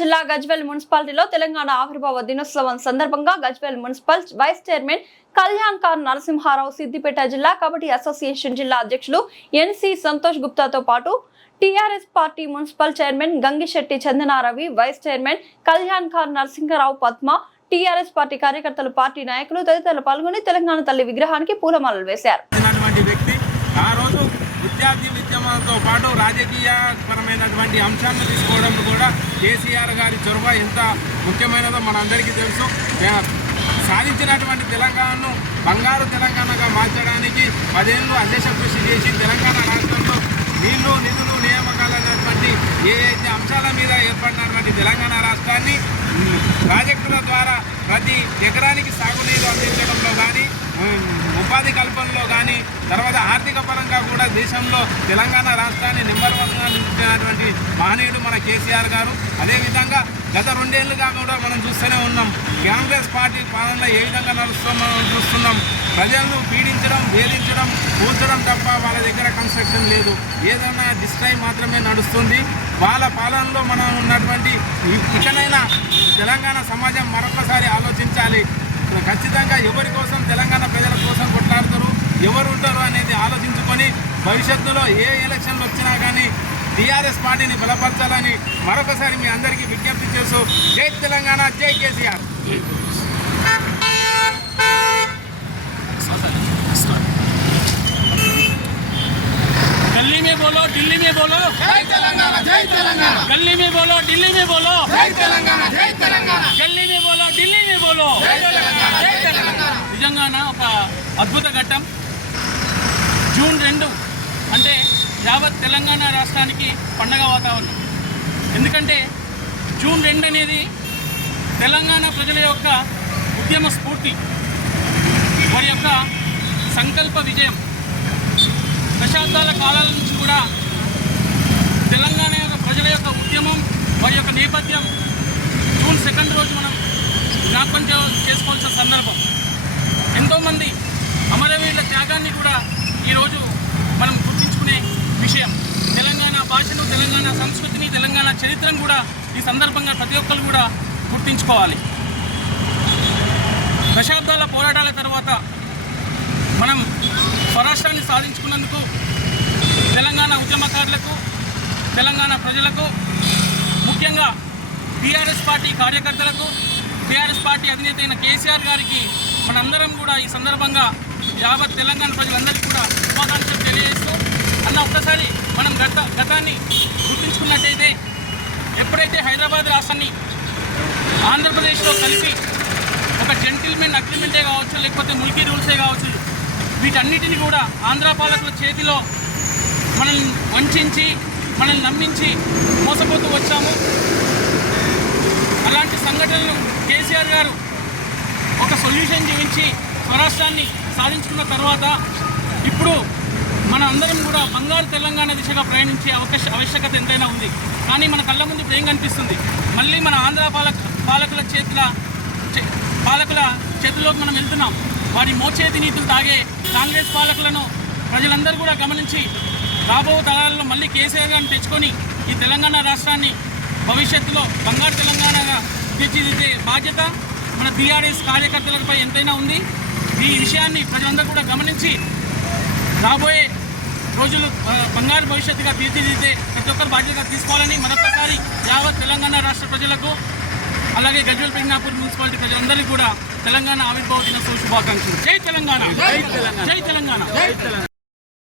జిల్లా గజ్వేల్ మున్సిపాలిటీలో తెలంగాణ ఆవిర్భావ దినోత్సవం సందర్భంగా Gajwel municipal vice chairman Kalyankar Narasimha Rao, Siddipet జిల్లా కబడ్డీ అసోసియేషన్ జిల్లా అధ్యక్షులు ఎన్సి సంతోష్ గుప్తాతో పాటు TRS party municipal chairman Gangishetti Chandana Ravi, vice chairman Kalyankar Narasimha Rao, Padma, TRS party కార్యకర్తలు, పార్టీ నాయకులు తదితరులు పాల్గొని తెలంగాణ తల్లి విగ్రహానికి పూలమాలలు వేశారు. విద్యార్థి ఉద్యమాలతో పాటు రాజకీయపరమైనటువంటి అంశాలను తీసుకోవడంలో కూడా కేసీఆర్ గారి చొరవ ఎంత ముఖ్యమైనదో మనందరికీ తెలుసు. సాధించినటువంటి తెలంగాణను బంగారు తెలంగాణగా మార్చడానికి 10 ఏళ్ళు అదేశ కృషి చేసి తెలంగాణ రాష్ట్రంలో నీళ్లు, నిధులు, నియామకాలు అనేటువంటి ఏదైతే అంశాల మీద ఏర్పడినటువంటి తెలంగాణ రాష్ట్రాన్ని ప్రాజెక్టుల ద్వారా ప్రతి ఎకరానికి సాగునీరు అందించడంలో కానీ, ఉపాధి కల్పనలో కానీ, తర్వాత ఆర్థిక పరంగా కూడా దేశంలో తెలంగాణ రాష్ట్రాన్ని నెంబర్ 1గా నిలిపినటువంటి మహనీయుడు మన కేసీఆర్ గారు. అదేవిధంగా గత 2 ఏళ్ళుగా కూడా మనం చూస్తూనే ఉన్నాం కాంగ్రెస్ పార్టీ పాలన ఏ విధంగా నడుస్తున్నామో చూస్తున్నాం. ప్రజలను పీడించడం, వేధించడం, కూర్చడం తప్ప వాళ్ళ దగ్గర కన్స్ట్రక్షన్ లేదు. ఏదైనా డిస్ట్రై మాత్రమే నడుస్తుంది. వాళ్ళ పాలనలో మనం ఉన్నటువంటి ఇకనైనా తెలంగాణ సమాజం మరొకసారి ఆలోచించాలి. ఖచ్చితంగా ఎవరి కోసం, తెలంగాణ ప్రజల కోసం కొట్లాడతారు, ఎవరు ఉంటారు అనేది ఆలోచించుకొని భవిష్యత్తులో ఏ ఎలక్షన్లు వచ్చినా కానీ టీఆర్ఎస్ పార్టీని బలపరచాలని మరొకసారి మీ అందరికీ విజ్ఞప్తి చేస్తూ జై తెలంగాణ, జై కేసీఆర్. गली में बोलो, दिल्ली में बोलो, जय तेलंगाना, जय तेलंगाना. गली में बोलो, दिल्ली में बोलो, जय तेलंगाना, जय तेलंगाना. गली में बोलो, दिल्ली में बोलो, जय तेलंगाना, जय तेलंगाना. నిజంగానే ఒక అద్భుత ఘట్టం. జూన్ 2 అంటే యావత్ తెలంగాణ రాష్ట్రానికి పండగ వాతావరణం. ఎందుకంటే జూన్ 2 అనేది తెలంగాణ ప్రజల యొక్క ఉద్యమ స్ఫూర్తి, వారి యొక్క సంకల్ప విజయం. దశాబ్దాల కాలాల నుంచి కూడా తెలంగాణ యొక్క ప్రజల యొక్క ఉద్యమం, వారి యొక్క నేపథ్యం జూన్ 2 రోజు మనం జ్ఞాపకం చేసుకోవాల్సిన సందర్భం. ఎంతోమంది అమరవీరుల త్యాగాన్ని కూడా ఈరోజు మనం గుర్తించుకునే విషయం. తెలంగాణ భాషను, తెలంగాణ సంస్కృతిని, తెలంగాణ చరిత్రను కూడా ఈ సందర్భంగా ప్రతి ఒక్కరు కూడా గుర్తించుకోవాలి. దశాబ్దాల పోరాటాల తర్వాత మనం స్వరాష్ట్రాన్ని సాధించుకున్నందుకు తెలంగాణ ఉద్యమకారులకు, తెలంగాణ ప్రజలకు, ముఖ్యంగా టీఆర్ఎస్ పార్టీ కార్యకర్తలకు, టీఆర్ఎస్ పార్టీ అధినేత అయిన కేసీఆర్ గారికి మనందరం కూడా ఈ సందర్భంగా యావత్ తెలంగాణ ప్రజలందరికీ కూడా శుభాకాంక్షలు తెలియజేస్తూ, ఒక్కసారి మనం గతాన్ని గుర్తించుకున్నట్టయితే ఎప్పుడైతే హైదరాబాద్ రాష్ట్రాన్ని ఆంధ్రప్రదేశ్లో కలిపి ఒక జెంటిల్మెన్ అగ్రిమెంటే కావచ్చు, లేకపోతే ముల్కీ రూల్సే కావచ్చు, వీటన్నిటిని కూడా ఆంధ్ర పాలకుల చేతిలో మనల్ని వంచి, మనల్ని నమ్మించి మోసపోతూ వచ్చాము. అలాంటి సంఘటనలు కేసీఆర్ గారు ఒక సొల్యూషన్ చూపించి స్వరాష్ట్రాన్ని సాధించుకున్న తర్వాత ఇప్పుడు మన అందరం కూడా బంగారు తెలంగాణ దిశగా ప్రయాణించే ఆవశ్యకత ఎంతైనా ఉంది. కానీ మన కళ్ళ ముందు ఇప్పుడు ఏం కనిపిస్తుంది? మళ్ళీ మన ఆంధ్ర పాలకుల చేతుల్లోకి మనం వెళ్తున్నాం. వారి మోచేతి నీతులు తాగే కాంగ్రెస్ పాలకులను ప్రజలందరూ కూడా గమనించి రాబో తరాలలో మళ్ళీ కేసీఆర్ గారిని తెచ్చుకొని ఈ తెలంగాణ రాష్ట్రాన్ని భవిష్యత్తులో బంగారు తెలంగాణగా తీర్చిదిద్దే బాధ్యత మన టీఆర్ఎస్ కార్యకర్తలపై ఎంతైనా ఉంది. ఈ విషయాన్ని ప్రజలందరూ కూడా గమనించి రాబోయే రోజులు బంగారు భవిష్యత్తుగా తీర్చిదిద్దే ప్రతి ఒక్కరు బాధ్యత తీసుకోవాలని మరొకసారి యావత్ తెలంగాణ రాష్ట్ర ప్రజలకు, అలాగే గజ్వేల్ పెగ్నాపూర్ మున్సిపాలిటీ ప్రజలందరికీ కూడా తెలంగాణ ఆవిర్భావ దినోత్సవ శుభాకాంక్షలు. జై తెలంగాణ, జై తెలంగాణ, జై తెలంగాణ.